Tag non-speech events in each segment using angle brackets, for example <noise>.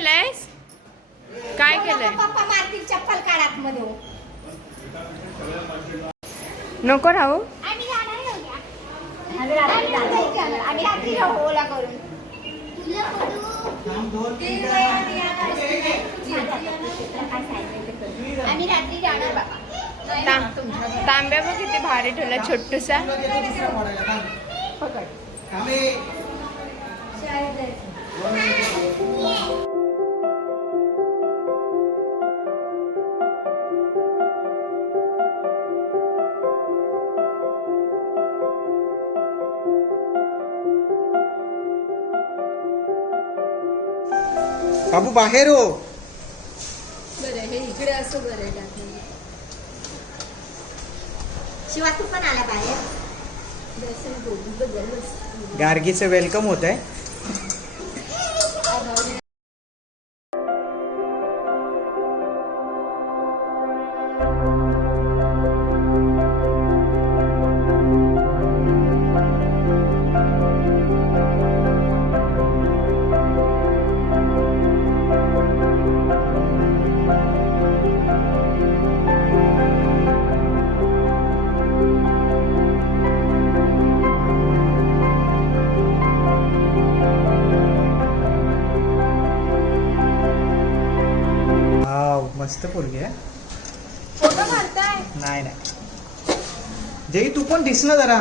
केलंयस? काय केलंय? पप्पा मारतील चप्पल काढात मध्ये नको राहू. आम्ही रात्री ओला करून. आम्ही रात्री जाणार बाबा. तांब्या बघ किती भारी ठेवला छोटूसा. बाबू बाहेर हो. शिवा तू पण आला बाहेर. गार्गीचं वेलकम होत आहे मस्त पोरगी आहे. फोटो नाही नाही. जई तू पण दिस ना जरा.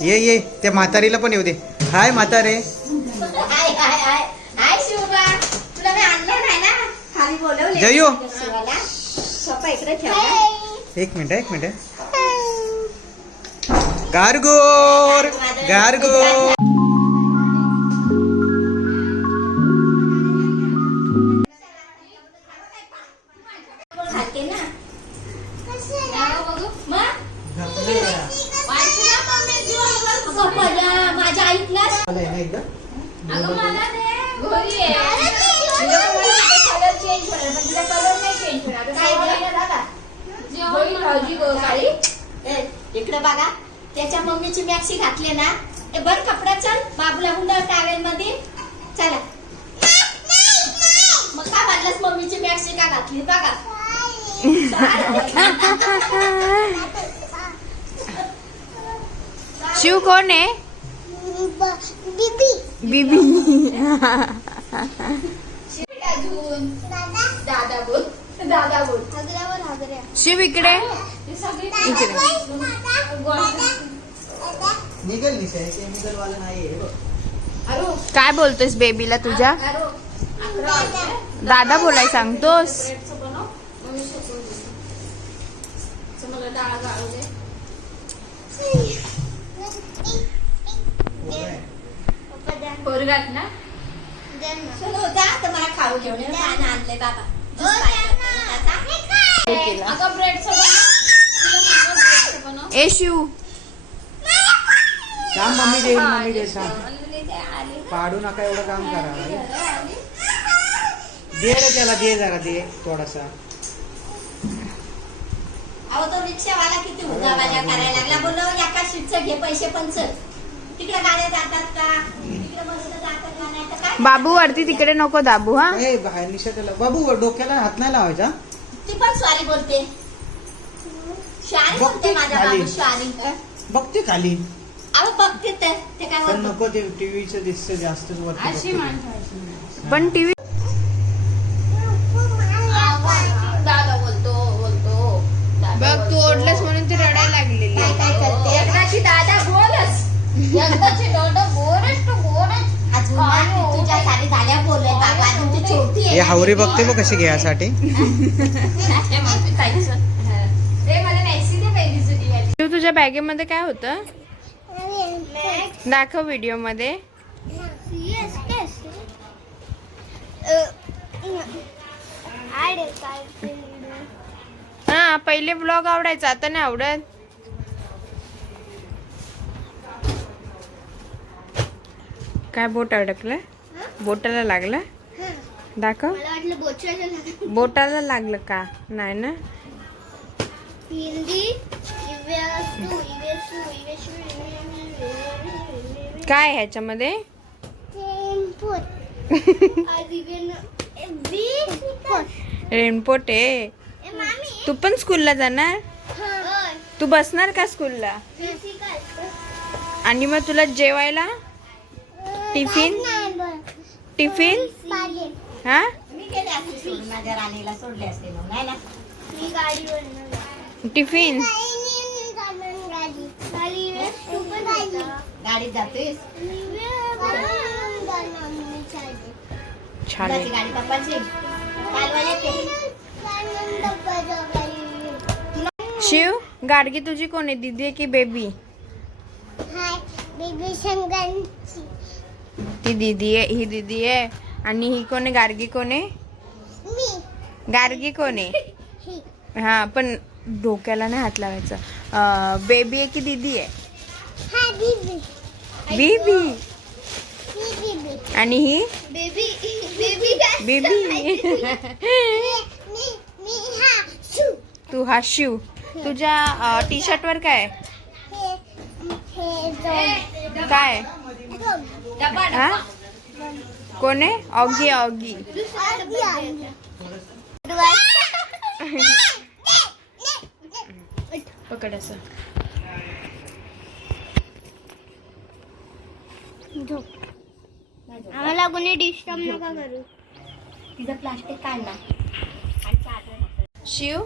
ये ये त्या म्हातारीला पण येऊ दे. हाय म्हातारे. हाय हाय हाय. हाय शिवबा तुला मी आणलं नाही ना? खाली बोलवले. जयू. ठेवा एक मिनिट एक मिनिट. गारगोर गारगोर. मम्मीची मॅक्सी घातली ना ए बर कपडा चल बाबूला हुंडा टावेल मध्ये चला. मग का म्हणलंस मम्मीची मॅक्सी का घातली? बघा. शिव कोण आहे? बीबी. अजून दादा बोल दादा बोल शिव इकडे. इकडे. निघल निशा केमिकल वाला नाही आहे अरो काय बोलतोयस बेबीला तुझ्या. दादा बोलाय. सांगतोस ए शिव काम मम्मी देईल मम्मी देईल आले. पाडू नका एवढं काम करा दे रे त्याला दे जरा दे थोडासा. अहो तो रिक्षावाला किती उगाबाजा करायला लागला. बोलव एका सीटचं घे पैसे पण चल. तिकडे गाड्या जातात का? तिथं बसलं जातं का? नाही तर काय? बाबू वरती तिकडे नको दाबू हा? ए बाहेर निषेधाला बाबू डोक्याला हात नाही लावायचा? ती पण स्वारी बोलते. शारी बोलते बघते माझा खाली. बाबू शारी बघते खाली. अहो बघते ते ते काय पण बोलते नको ते टीव्हीचं दिसतं जास्तच वरती अशी बघते. माणसं पण टीव्ही दादा बोलतो बोलतो. दादा बघ तू बोलतो. ओढलंस म्हणून ती रडायला लागलेली. काय काय करते? एकदाची दादा बोलच. एकदाची दादा बोलच तू बोलच. अजून ना ती तुझ्या सारी झाल्या बोलय. बाबा अजून ती छोटी आहे. हे हावरी बघते बघ कशी घ्यायसाठी? रे मला पहिली. तू तुझ्या बॅगेमध्ये काय होतं? दाखव व्हिडिओमध्ये हा पहिले ब्लॉग आवडायचा आता नाही आवडत. काय बोट अडकलं? बोटाला लागलं? दाखव. बोटाला लागलं का? नाही ना? हिंदी काय आहे ह्याच्यामध्ये. रेनपोट <laughs> आहे ए, मामी. तू पण स्कूलला जाणार. तू बसणार का स्कूलला. आणि मग तुला जेवायला? टिफिन टिफिन हा? मी गाडीत जातोयस? छान आहे. गाडी पप्पाची. शिव गाडगी तुझी कोण आहे? दीदी आहे की बेबी? ती दीदी आहे ही दीदी आहे. आणि ही कोण आहे? गार्गी कोण आहे? गार्गी कोण आहे? <laughs> हा पण डोक्याला नाही हात लावायचा. बेबी आहे की दीदी आहे? बेबी. आणि ही? Baby baby baby. तू हा शिव. तुझ्या टी शर्ट वर काय? काय हा? कोण आहे? Oggy Oggy. <laughs> पकड असं आम्हाला कोणी डिस्टर्ब नका करू. तिचं प्लास्टिक काढला. शिव?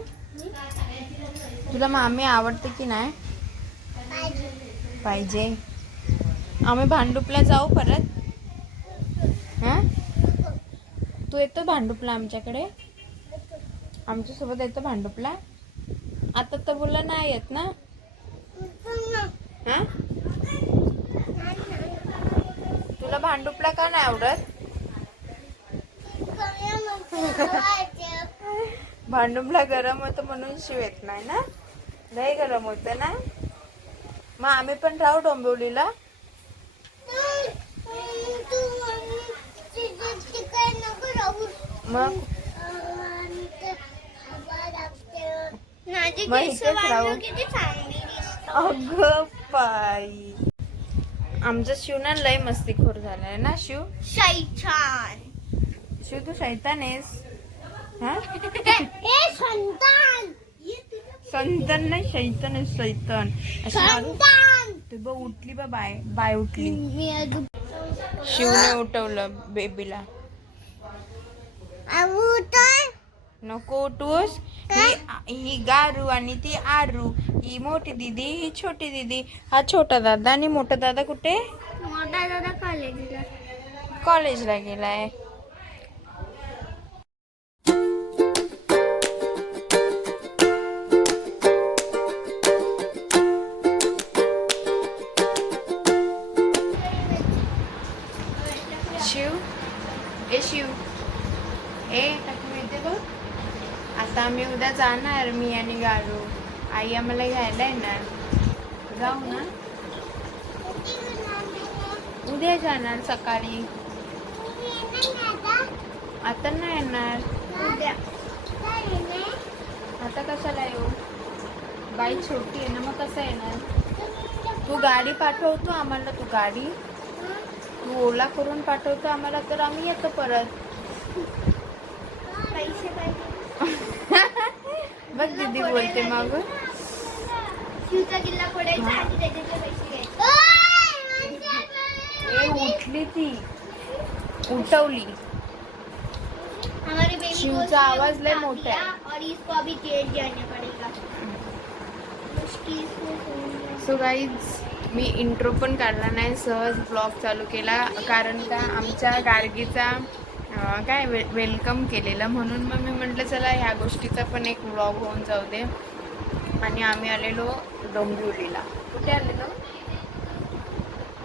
तुला मामी आवडते की नाही? पाहिजे. आम्ही भांडुपला जाऊ परत. हा? तू येतो भांडुपला आमच्याकडे? आमच्यासोबत येतो भांडुपला? आता तर बोलला नाही येत ना? हा? तुला भांडुपला का नाही आवडत? भांडुपला गरम होतं म्हणून शिव येत नाही ना? लय गरम होतं ना? मग आम्ही पण राहू डोंबिवलीला. मग? माझी राहू. अगं बाई. आमचा शिव ना लय मस्तीखोर झालाय ना शिव? शैतान. शिव तू शैतान आहेस. हा? संतान. संतान नाही शैतान आहे शैतान. अशी मारू- संतान. ते बघ उठली बा बाय बाय उठली. शिवने उठवलं बेबीला नको उठवूस ही ही गारू आणि ती आरू. ही मोठी दीदी ही छोटी दीदी. हा छोटा दादा आणि मोठा दादा कुठे? मोठा दादा कॉलेजला कॉलेजला गेलाय. जाणार मी आणि गाडू. आई आम्हाला घ्यायला येणार. जाऊ ना. उद्या जाणार सकाळी. आता नाही येणार. आता कशाला येऊ? बाई छोटी आहे ना मग कसं येणार? तू गाडी पाठवतो आम्हाला तू गाडी. तू तू ओला करून पाठवतो आम्हाला तर आम्ही येतो परत. पैसे पाहिजे. बघ दीदी बोलते मग. उठली ती. उठवली. शिवचा आवाज लय मोठा से गाईज मी इंट्रो पण काढला नाही सहज ब्लॉग चालू केला. कारण का आमच्या गार्गीचा काय वे वेलकम केलेलं. म्हणून मग मी म्हटलं चला ह्या गोष्टीचा पण एक ब्लॉग होऊन जाऊ दे. आणि आम्ही आलेलो डोंबिवलीला. कुठे आलेलो?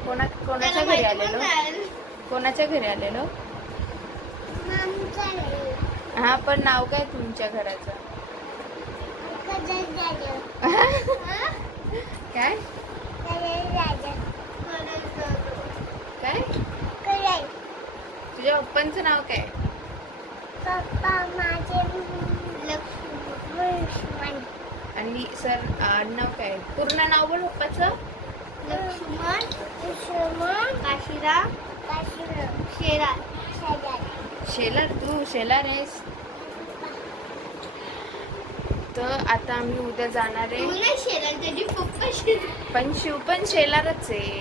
कोणा कोणाच्या घरी आलेलो. कोणाच्या घरी आलेलो? हा पण नाव काय तुमच्या घराचं काय काय तुझ्या पप्पांचं नाव काय लक्ष्मण आणि सर आडनाव काय पूर्ण नाव बोल पप्पाचं लक्ष्मण लक्ष्मण काशीराम शेरा शेलार तू शेलार आहेस. तर आता आम्ही उद्या जाणार आहे. पण शिव पण शेलारच आहे.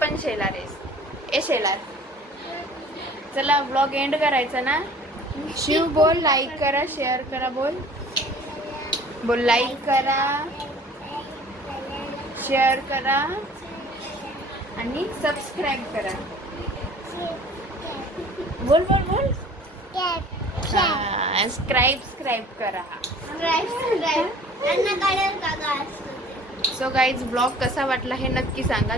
पण शेलार आहेस. ए शेलार. चला ब्लॉग एंड करायचा ना? शिव बोल लाईक करा शेअर करा बोल. बोल लाईक करा. शेअर करा. आणि सबस्क्राईब करा. बोल बोल बोल. स्क्राईब स्क्राईब करा. सो गाईज ब्लॉग कसा वाटला हे नक्की सांगा.